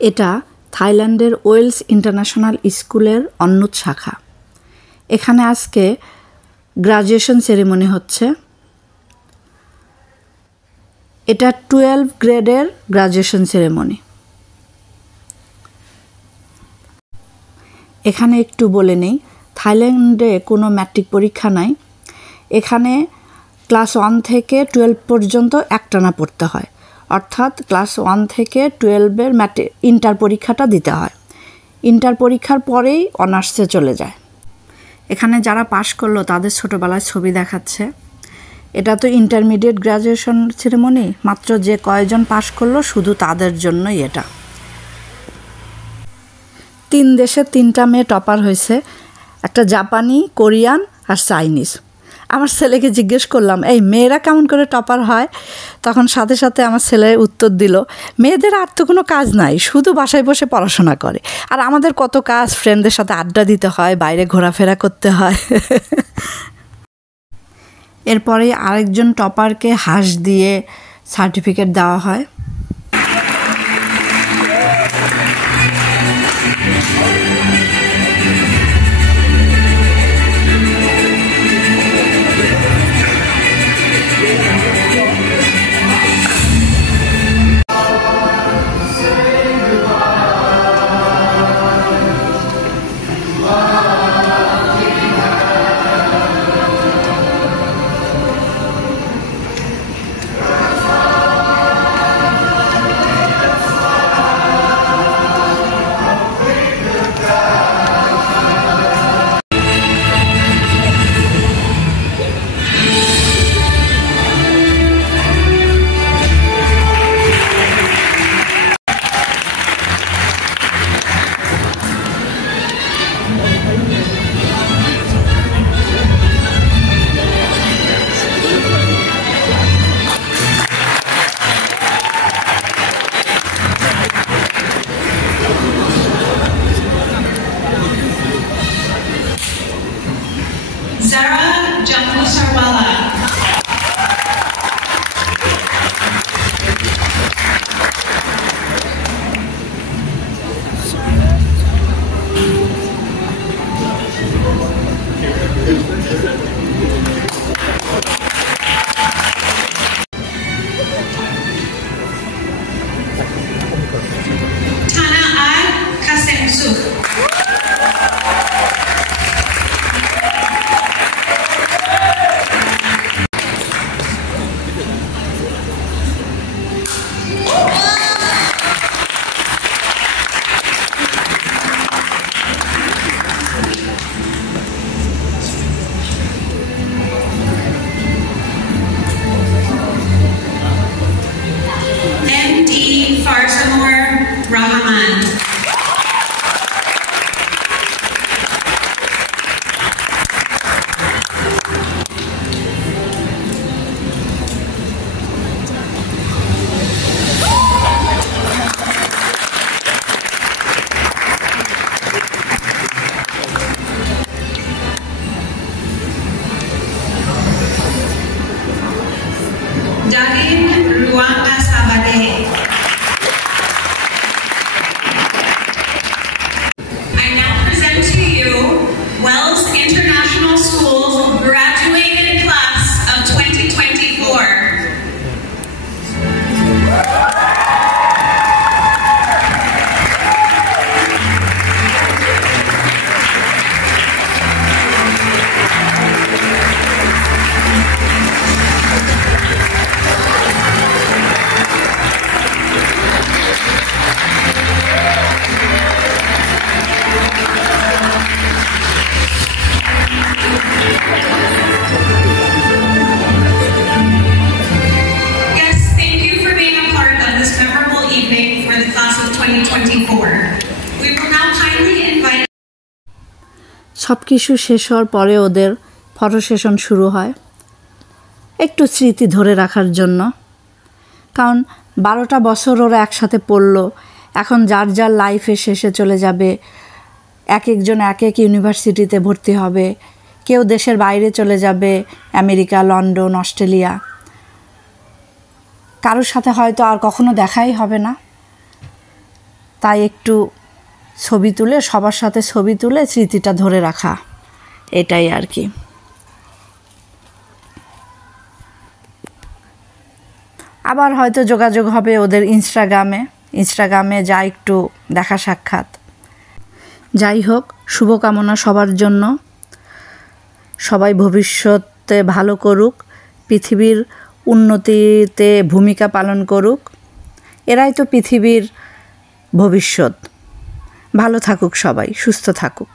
এটা থাইল্যান্ডের Wales international স্কুলের অন্যুত শাখা। এখানে আজকে গ্রাজুয়েশন সেরেমনি হচ্ছে। এটা 12 গ্রেডের গ্রাজুয়েশন সেরেমনি। এখানে একটু বলে নেই, থাইল্যান্ডে কোনো ম্যাট্রিক পরীক্ষা নাই। এখানে ক্লাস 1 থেকে 12 পর্যন্ত একটানা পড়তে হয়, অর্থাৎ ক্লাস 1 থেকে 12-এর ইন্টার পরীক্ষাটা দিতে হয়। ইন্টার পরীক্ষার পরেই অনার্সে চলে যায়। এখানে যারা পাশ করলো তাদের ছোটোবেলায় ছবি দেখাচ্ছে। এটা তো ইন্টারমিডিয়েট গ্র্যাজুয়েশন সেরেমনি, মাত্র যে কয়জন পাশ করলো শুধু তাদের জন্যই এটা। 3 দেশে 3টা মেয়ে টপার হয়েছে, একটা জাপানি, কোরিয়ান আর চাইনিজ। আমার ছেলেকে জিজ্ঞেস করলাম, এই মেয়েরা কেমন করে টপার হয়? তখন সাথে সাথে আমার ছেলে উত্তর দিল, মেয়েদের আর তো কোনো কাজ নাই, শুধু বাসায় বসে পড়াশোনা করে। আর আমাদের কত কাজ, ফ্রেন্ডদের সাথে আড্ডা দিতে হয়, বাইরে ঘোরাফেরা করতে হয়। এরপরে আরেকজন টপারকে হাঁস দিয়ে সার্টিফিকেট দেওয়া হয়। সব কিছু শেষ হওয়ার পরে ওদের ফটো সেশন শুরু হয়, একটু স্মৃতি ধরে রাখার জন্য। কারণ 12টা বছর ওরা একসাথে পড়লো, এখন যার যার লাইফে শেষে চলে যাবে। এক একজন এক এক ইউনিভার্সিটিতে ভর্তি হবে, কেউ দেশের বাইরে চলে যাবে, আমেরিকা, লন্ডন, অস্ট্রেলিয়া। কারোর সাথে হয়তো আর কখনো দেখাই হবে না। তাই একটু ছবি তুলে সবার সাথে ছবি তুলে স্মৃতিটা ধরে রাখা, এটাই আর কি। আবার হয়তো যোগাযোগ হবে ওদের ইনস্টাগ্রামে যা একটু দেখা সাক্ষাৎ। যাই হোক, শুভকামনা সবার জন্য। সবাই ভবিষ্যতে ভালো করুক, পৃথিবীর উন্নতিতে ভূমিকা পালন করুক। এরাই তো পৃথিবীর ভবিষ্যৎ। ভালো থাকুক সবাই, সুস্থ থাকুক।